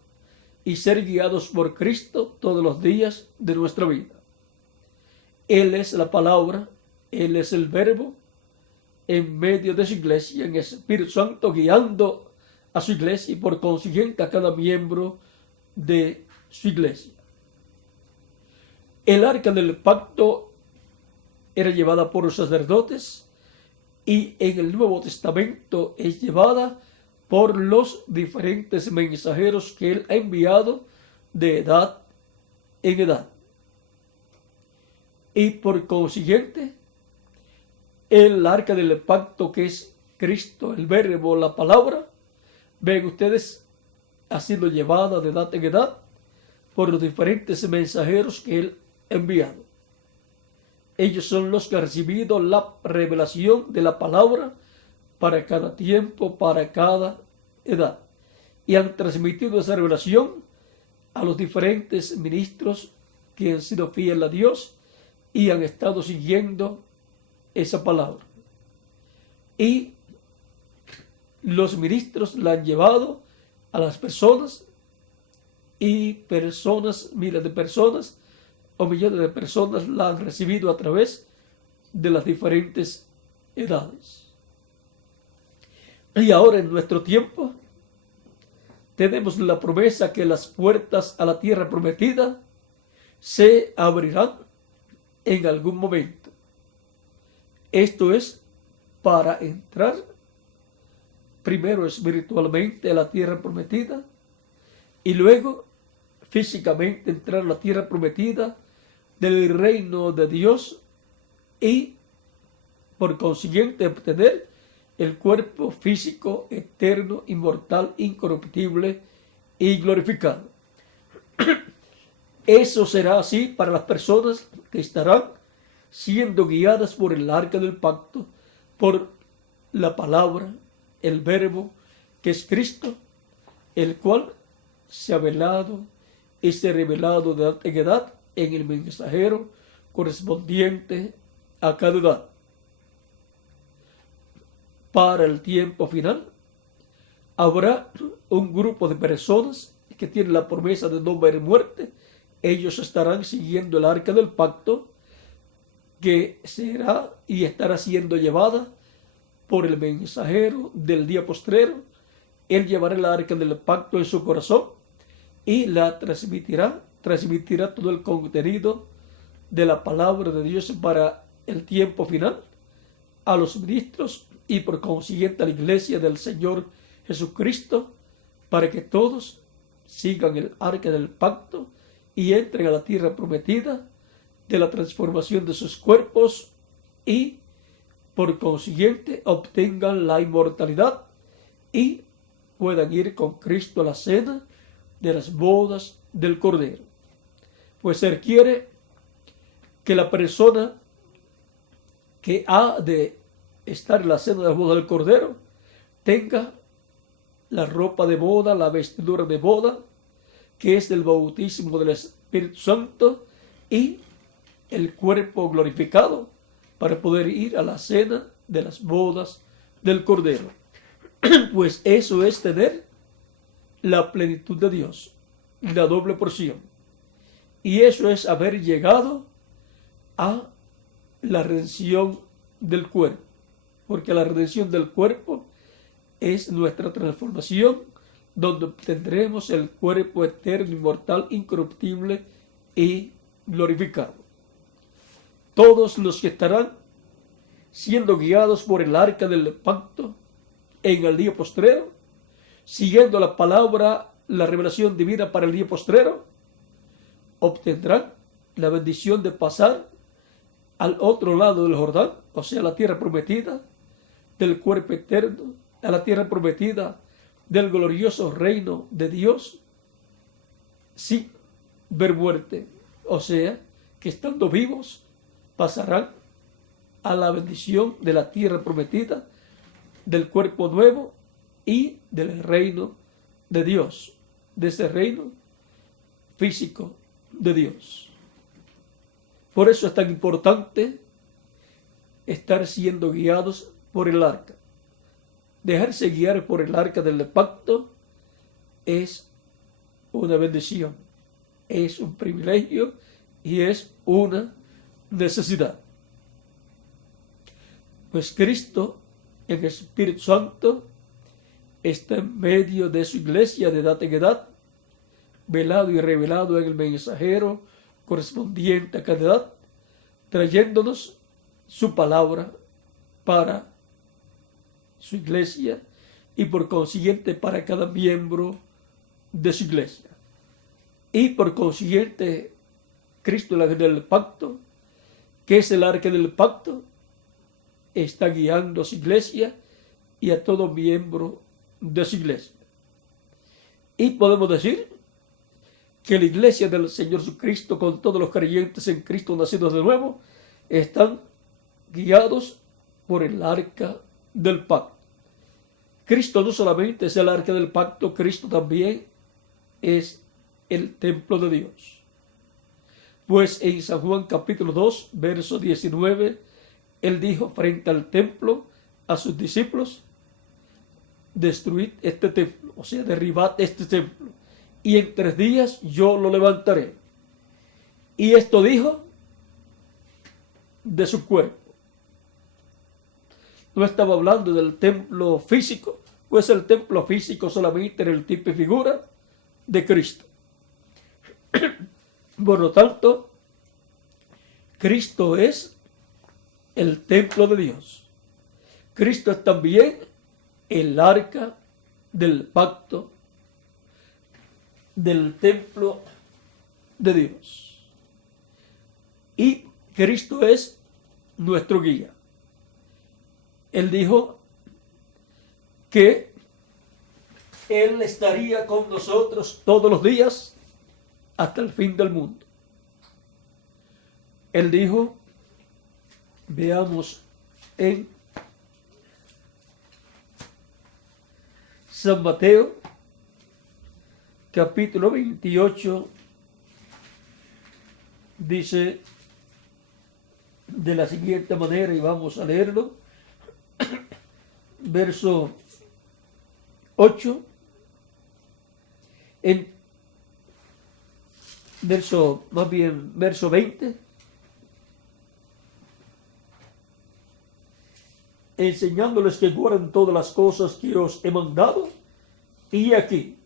y ser guiados por Cristo todos los días de nuestra vida. Él es la palabra, Él es el verbo, en medio de su iglesia, en el Espíritu Santo, guiando a su iglesia y por consiguiente a cada miembro de su iglesia. El arca del pacto era llevada por los sacerdotes, y en el Nuevo Testamento es llevada por los diferentes mensajeros que él ha enviado de edad en edad. Y por consiguiente, el arca del pacto, que es Cristo, el verbo, la palabra, ven ustedes, ha sido llevada de edad en edad por los diferentes mensajeros que él ha enviado. Ellos son los que han recibido la revelación de la palabra para cada tiempo, para cada edad, y han transmitido esa revelación a los diferentes ministros que han sido fieles a Dios y han estado siguiendo esa palabra. Y los ministros la han llevado a las personas, y personas, miles de personas o millones de personas la han recibido a través de las diferentes edades. Y ahora en nuestro tiempo tenemos la promesa que las puertas a la tierra prometida se abrirán en algún momento. Esto es para entrar primero espiritualmente a la tierra prometida y luego físicamente entrar a la tierra prometida del reino de Dios y por consiguiente obtener el cuerpo físico eterno, inmortal, incorruptible y glorificado. Eso será así para las personas que estarán siendo guiadas por el arca del pacto, por la palabra, el verbo, que es Cristo, el cual se ha velado y se ha revelado de edad en edad en el mensajero correspondiente a cada edad. Para el tiempo final, habrá un grupo de personas que tienen la promesa de no ver muerte. Ellos estarán siguiendo el arca del pacto, que será y estará siendo llevada por el mensajero del día postrero. Él llevará el arca del pacto en su corazón y la transmitirá todo el contenido de la palabra de Dios para el tiempo final a los ministros y por consiguiente a la iglesia del Señor Jesucristo, para que todos sigan el arca del pacto y entren a la tierra prometida de la transformación de sus cuerpos y por consiguiente obtengan la inmortalidad y puedan ir con Cristo a la cena de las bodas del Cordero. Pues se requiere que la persona que ha de estar en la cena de las bodas del Cordero tenga la ropa de boda, la vestidura de boda, que es el bautismo del Espíritu Santo, y el cuerpo glorificado para poder ir a la cena de las bodas del Cordero. Pues eso es tener la plenitud de Dios, la doble porción. Y eso es haber llegado a la redención del cuerpo, porque la redención del cuerpo es nuestra transformación, donde obtendremos el cuerpo eterno, inmortal, incorruptible y glorificado. Todos los que estarán siendo guiados por el arca del pacto en el día postrero, siguiendo la palabra, la revelación divina para el día postrero, obtendrán la bendición de pasar al otro lado del Jordán, o sea, la tierra prometida del cuerpo eterno, a la tierra prometida del glorioso reino de Dios, sin ver muerte. O sea, que estando vivos pasarán a la bendición de la tierra prometida, del cuerpo nuevo y del reino de Dios, de ese reino físico de Dios. Por eso es tan importante estar siendo guiados por el arca. Dejarse guiar por el arca del pacto es una bendición, es un privilegio y es una necesidad. Pues Cristo, el Espíritu Santo, está en medio de su iglesia de edad en edad, velado y revelado en el mensajero correspondiente a cada edad, trayéndonos su palabra para su iglesia y por consiguiente para cada miembro de su iglesia. Y por consiguiente, Cristo, el ángel del pacto, que es el arca del pacto, está guiando a su iglesia y a todo miembro de su iglesia. Y podemos decir que la iglesia del Señor Jesucristo, con todos los creyentes en Cristo nacidos de nuevo, están guiados por el arca del pacto. Cristo no solamente es el arca del pacto, Cristo también es el templo de Dios. Pues en San Juan capítulo 2, verso 19, él dijo frente al templo a sus discípulos: destruid este templo, o sea, derribad este templo, y en 3 días yo lo levantaré. Y esto dijo de su cuerpo. No estaba hablando del templo físico, pues el templo físico solamente era el tipo y figura de Cristo. Por lo tanto, Cristo es el templo de Dios. Cristo es también el arca del pacto del templo de Dios. Y Cristo es nuestro guía. Él dijo que Él estaría con nosotros todos los días hasta el fin del mundo. Él dijo, veamos en San Mateo, capítulo 28, dice de la siguiente manera, y vamos a leerlo, verso 8, verso 20, enseñándoles que guarden todas las cosas que os he mandado, y aquí,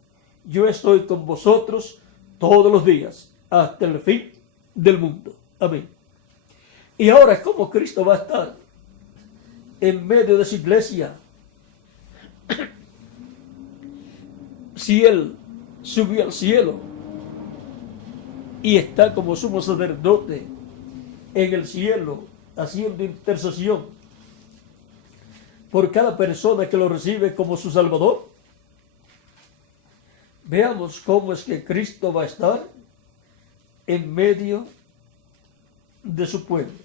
yo estoy con vosotros todos los días, hasta el fin del mundo. Amén. Y ahora, ¿cómo Cristo va a estar en medio de su iglesia? Si Él subió al cielo y está como sumo sacerdote en el cielo, haciendo intercesión por cada persona que lo recibe como su Salvador, veamos cómo es que Cristo va a estar en medio de su pueblo.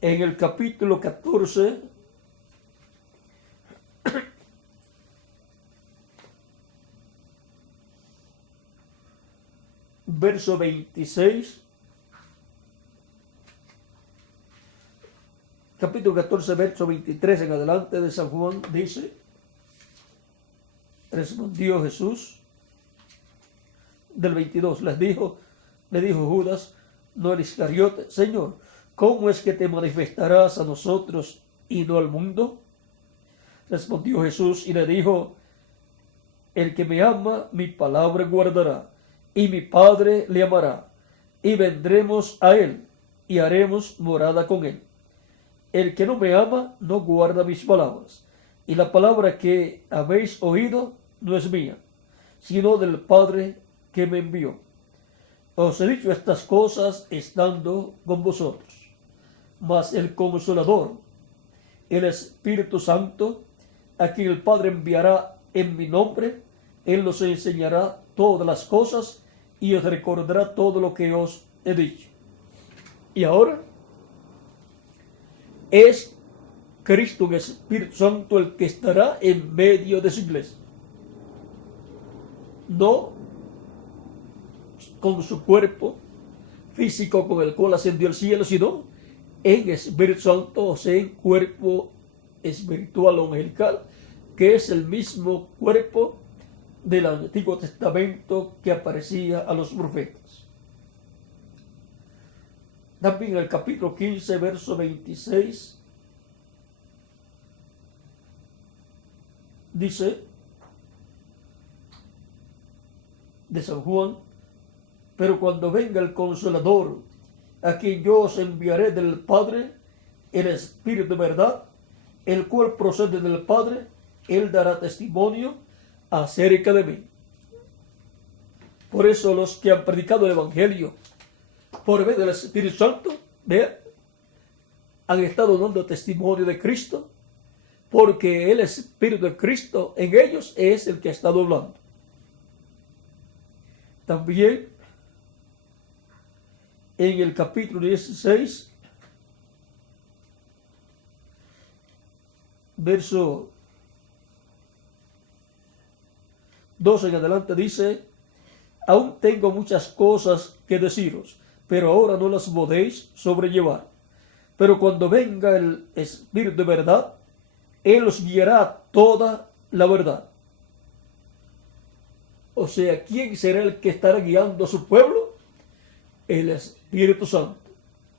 En el capítulo 14, verso 26, capítulo 14, verso 23 en adelante de San Juan, dice: respondió Jesús, del 22, le dijo Judas, no el Iscariote: Señor, ¿cómo es que te manifestarás a nosotros y no al mundo? Respondió Jesús y le dijo: el que me ama, mi palabra guardará, y mi Padre le amará, y vendremos a él, y haremos morada con él. El que no me ama, no guarda mis palabras, y la palabra que habéis oído no es mía, sino del Padre que me envió. Os he dicho estas cosas estando con vosotros. Mas el Consolador, el Espíritu Santo, a quien el Padre enviará en mi nombre, Él os enseñará todas las cosas y os recordará todo lo que os he dicho. Y ahora es Cristo, el Espíritu Santo, el que estará en medio de su iglesia. No con su cuerpo físico con el cual ascendió al cielo, sino en Espíritu Santo, o sea, en cuerpo espiritual o angelical, que es el mismo cuerpo del Antiguo Testamento que aparecía a los profetas. También en el capítulo 15, verso 26, dice de San Juan: pero cuando venga el Consolador, a quien yo os enviaré del Padre, el Espíritu de verdad, el cual procede del Padre, Él dará testimonio acerca de mí. Por eso los que han predicado el Evangelio por medio del Espíritu Santo, vean, han estado dando testimonio de Cristo, porque el Espíritu de Cristo en ellos es el que ha estado hablando. También en el capítulo 16, verso 12 en adelante, dice: aún tengo muchas cosas que deciros, pero ahora no las podéis sobrellevar. Pero cuando venga el Espíritu de verdad, Él os guiará a toda la verdad. O sea, ¿quién será el que estará guiando a su pueblo? El Espíritu Santo.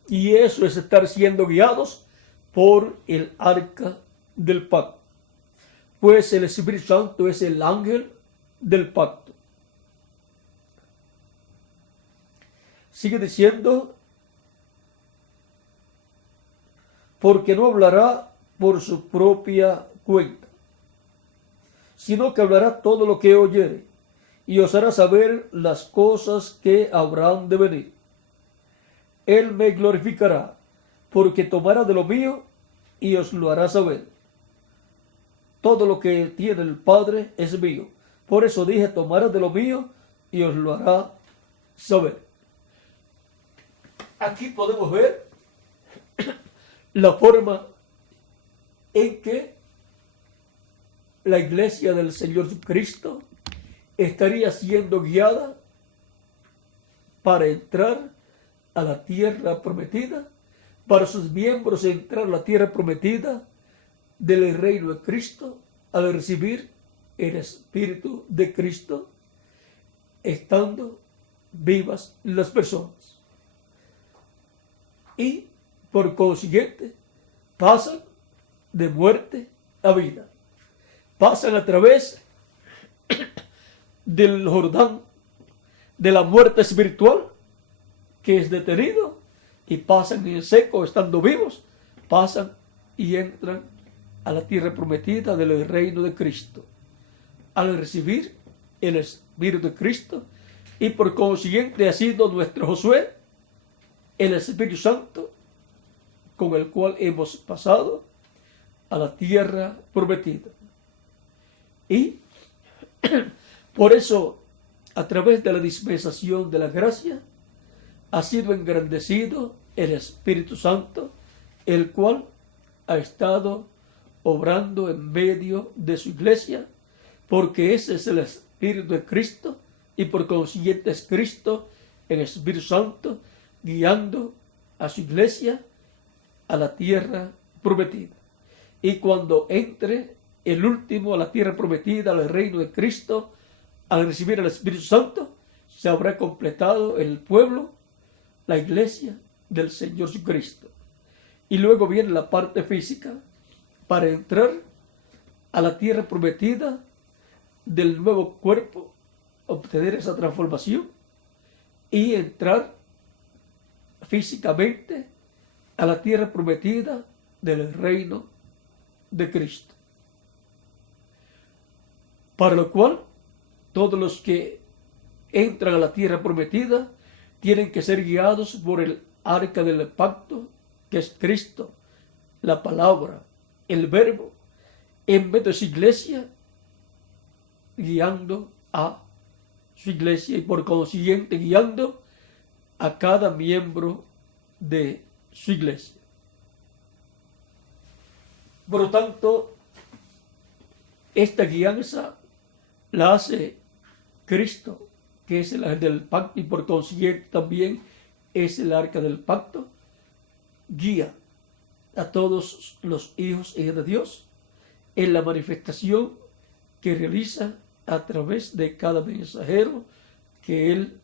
Y eso es estar siendo guiados por el arca del pacto. Pues el Espíritu Santo es el ángel del pacto. Sigue diciendo, porque no hablará por su propia cuenta, sino que hablará todo lo que oyere, y os hará saber las cosas que habrán de venir. Él me glorificará, porque tomará de lo mío y os lo hará saber. Todo lo que tiene el Padre es mío. Por eso dije, tomará de lo mío y os lo hará saber. Aquí podemos ver la forma en que la iglesia del Señor Jesucristo estaría siendo guiada para entrar a la tierra prometida, para sus miembros entrar a la tierra prometida del reino de Cristo, al recibir el Espíritu de Cristo, estando vivas las personas. Y por consiguiente pasan de muerte a vida, pasan a través del Jordán de la muerte espiritual, que es detenido, y pasan en seco estando vivos, pasan y entran a la tierra prometida del reino de Cristo, al recibir el Espíritu de Cristo, y por consiguiente ha sido nuestro Josué, el Espíritu Santo, con el cual hemos pasado a la tierra prometida. Y por eso, a través de la dispensación de la gracia, ha sido engrandecido el Espíritu Santo, el cual ha estado obrando en medio de su iglesia, porque ese es el Espíritu de Cristo, y por consiguiente es Cristo, el Espíritu Santo, guiando a su iglesia a la tierra prometida. Y cuando entre el último a la tierra prometida, al reino de Cristo, al recibir el Espíritu Santo, se habrá completado el pueblo, la iglesia del Señor Jesucristo. Y luego viene la parte física para entrar a la tierra prometida del nuevo cuerpo, obtener esa transformación y entrar físicamente a la tierra prometida del reino de Cristo. Para lo cual, todos los que entran a la tierra prometida tienen que ser guiados por el arca del pacto, que es Cristo, la palabra, el verbo, en medio de su iglesia, guiando a su iglesia y por consiguiente guiando a cada miembro de su iglesia. Por lo tanto, esta guianza la hace Cristo, que es el arca del pacto, y por consiguiente también es el arca del pacto, guía a todos los hijos y hijas de Dios en la manifestación que realiza a través de cada mensajero que Él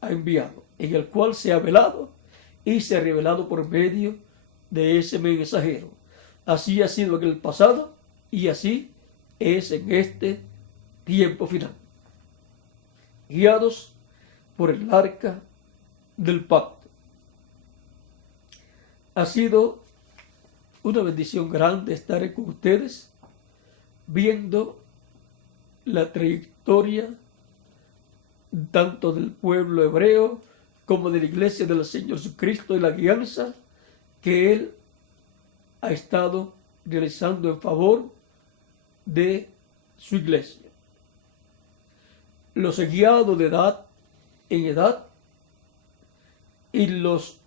ha enviado, en el cual se ha velado y se ha revelado por medio de ese mensajero. Así ha sido en el pasado y así es en este tiempo final. Guiados por el arca del pacto. Ha sido una bendición grande estar con ustedes viendo la trayectoria tanto del pueblo hebreo como de la iglesia del Señor Jesucristo y la guianza que Él ha estado realizando en favor de su iglesia. Los ha guiado de edad en edad y los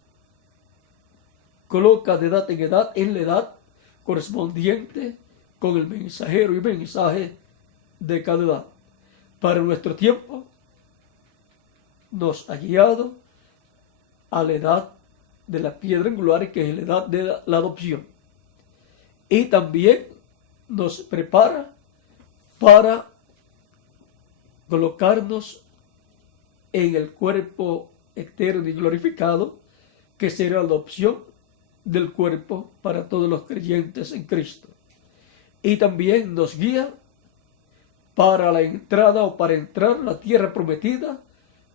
coloca de edad en la edad correspondiente con el mensajero y mensaje de cada edad. Para nuestro tiempo nos ha guiado a la edad de la piedra angular, que es la edad de la adopción. Y también nos prepara para colocarnos en el cuerpo eterno y glorificado, que será la adopción del cuerpo para todos los creyentes en Cristo. Y también nos guía para la entrada o para entrar a la tierra prometida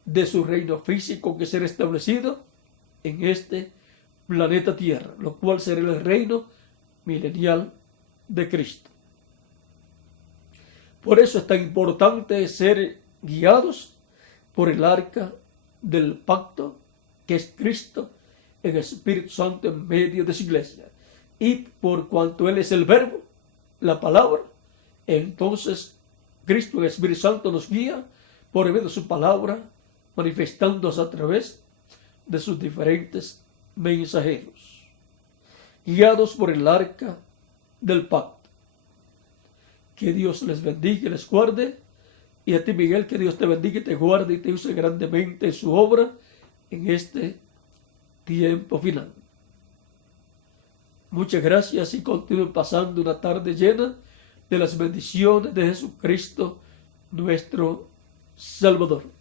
de su reino físico, que será establecido en este planeta Tierra, lo cual será el reino milenial de Cristo. Por eso es tan importante ser guiados por el arca del pacto, que es Cristo, el Espíritu Santo en medio de su iglesia. Y por cuanto Él es el verbo, la palabra, entonces Cristo, el Espíritu Santo, nos guía por medio de su palabra, manifestándose a través de sus diferentes mensajeros, guiados por el arca del pacto. Que Dios les bendiga y les guarde. Y a ti, Miguel, que Dios te bendiga y te guarde y te use grandemente en su obra en este tiempo final. Muchas gracias y continúen pasando una tarde llena de las bendiciones de Jesucristo, nuestro Salvador.